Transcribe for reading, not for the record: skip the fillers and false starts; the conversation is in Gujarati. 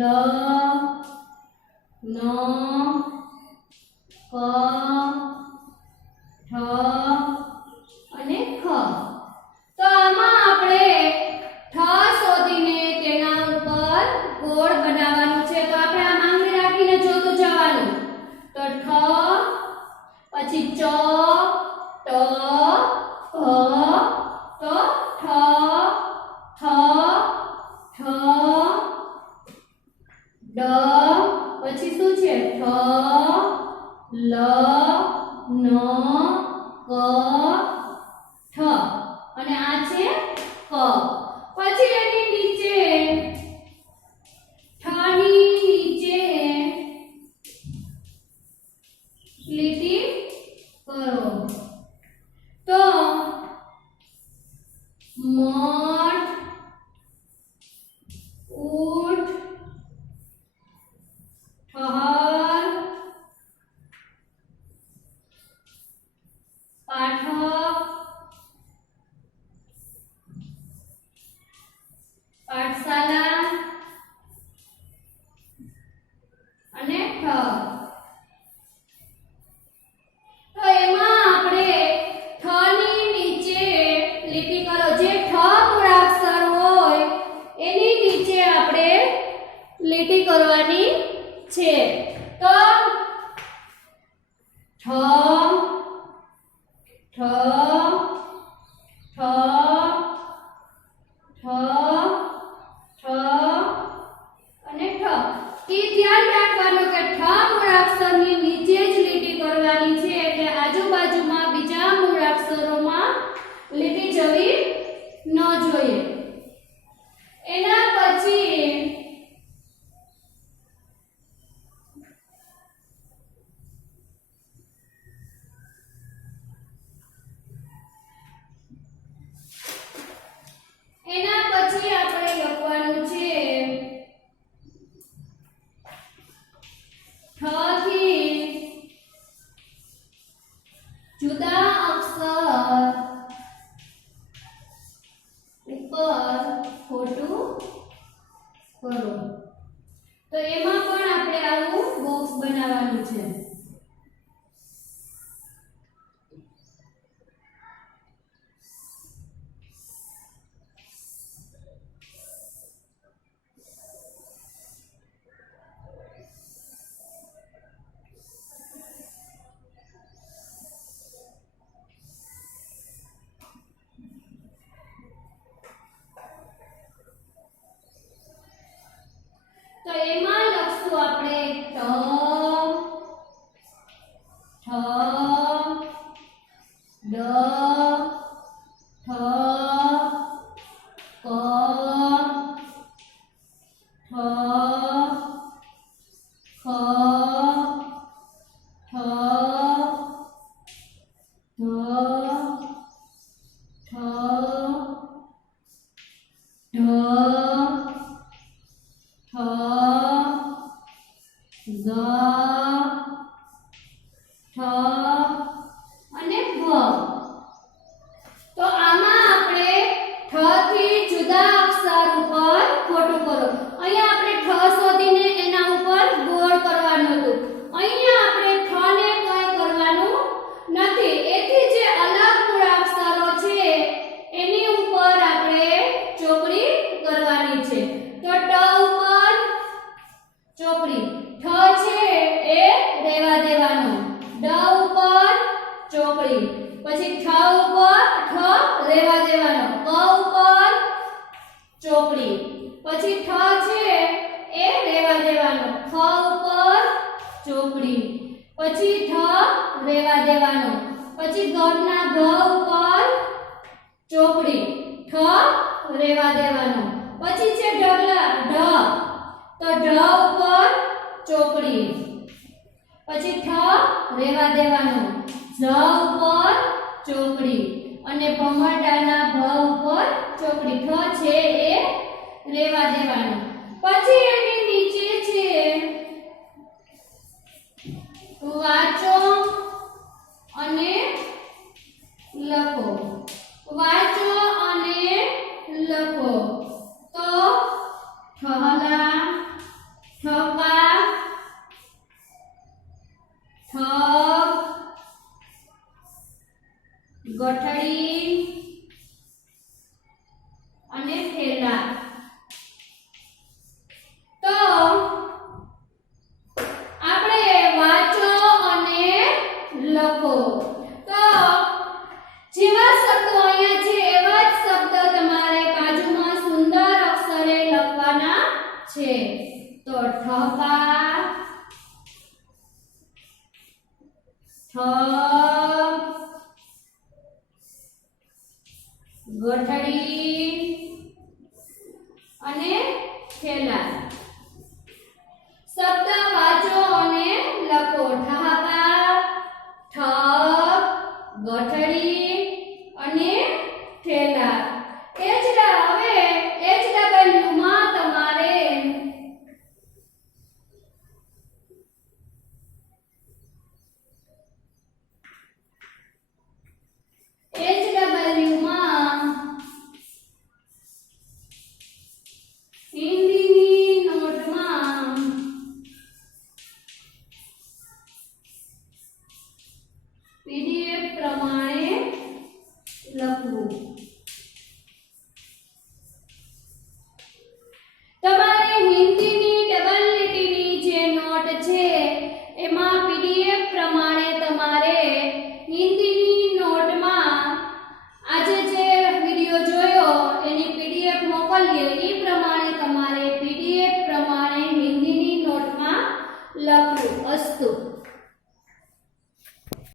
લ ન ક ઠ અને ખ. તો આમાં આપણે ઠ શોધીને તેના ઉપર ગોળ બનાવવાનું છે. તો આપણે આ માંગણી રાખીને જોતું જવાનું. તો ઠ પછી ચ ટ હ તો ઠ ઠ ડ પછી શું છે ઠ લ ન ક ઠ અને આ છે ક. પછી એની નીચે ઠ ની નીચે લીટી કરો. તો મઠ ઊંટ ઠહર પાઠક પાઠશાલા અને ઠ. તો એમાં આપણે ઠ ની નીચે લીટી કરો. જે ઠ મૂળાક્ષર હોય એની નીચે આપણે લીટી કરવાની છે. તો ઠ ઠ ઠ ઠ ઠ અને ઠ. એ ધ્યાન રાખવાનું કે ઠ મૂળાક્ષરની નીચે જ લીટી કરવાની છે. એટલે આજુબાજુમાં બીજા મૂળાક્ષરોમાં લીટી જવી ન જોઈએ. એના પછી આપણે લખવાનું છે ઠ થી જુદા અક્ષર ઉપર ખોટું કરો. તો એમાં પણ આપણે આવું બોક્સ બનાવવાનું છે. તો એમાં લખશું આપણે ટ ઠ ડ ઠ ક ઠ ખ અને ભ. તો આમાં આપણે ઠ થી જુદા અક્ષર ઉપર ખોટું કરો. અહીંયા આપણે ઠ શોધીને એના ઉપર ગોળ કરવાનું હતું. અહીંયા આપણે ઠ ને કંઈ કરવાનું નથી. એથી જે અલગ મૂળાક્ષરો છે એની ઉપર આપણે ચોકડી કરવાની છે. તો ટ ઉપર ચોકડી, ઠ છે એ રહેવા દેવાનું, ડ ઉપર ચોકડી, પછી ઠ ઉપર ઠ રહેવા દેવાનો, ક ઉપર ચોકડી, પછી ઠ છે એ રહેવા દેવાનો, ખ ઉપર ચોકડી, પછી ઠ રહેવા દેવાનો, પછી ઘરના ઘ ઉપર ચોકડી, ઠ રહેવા દેવાનો, પછી છે ઢગલા ઢ, તો ઢ ઉપર ચોકડી, પછી ઠ રહેવા દેવાનો, ઝ ઉપર ચોકડી અને ભમરડાના ભ ઉપર ચોકડી, ઠ છે એ રહેવા દેવાનો. પછી એની નીચે છે વાંચો અને લખો, વાંચો અને લખો. તો ઠહલા છે તો ઠપા ઠ ગઠડી અને થેલા શબ્દ વાંચો અને લખો ઠહાકા ઠપ ગઠડી અને થેલા હવે HW માં તમારે હિન્દીની નોટમાં PDF પ્રમાણે લખવું તમારે હિન્દીની ડબલ લીટીની જે નોટ છે એમાં PDF પ્રમાણે તમારે હિન્દીની નોટમાં આજે જે વિડિયો જોયો એની PDF મોકલીએ એ પ્રમાણે તમારે PDF પ્રમાણે હિન્દીની નોટમાં લખવું. અસ્તુ.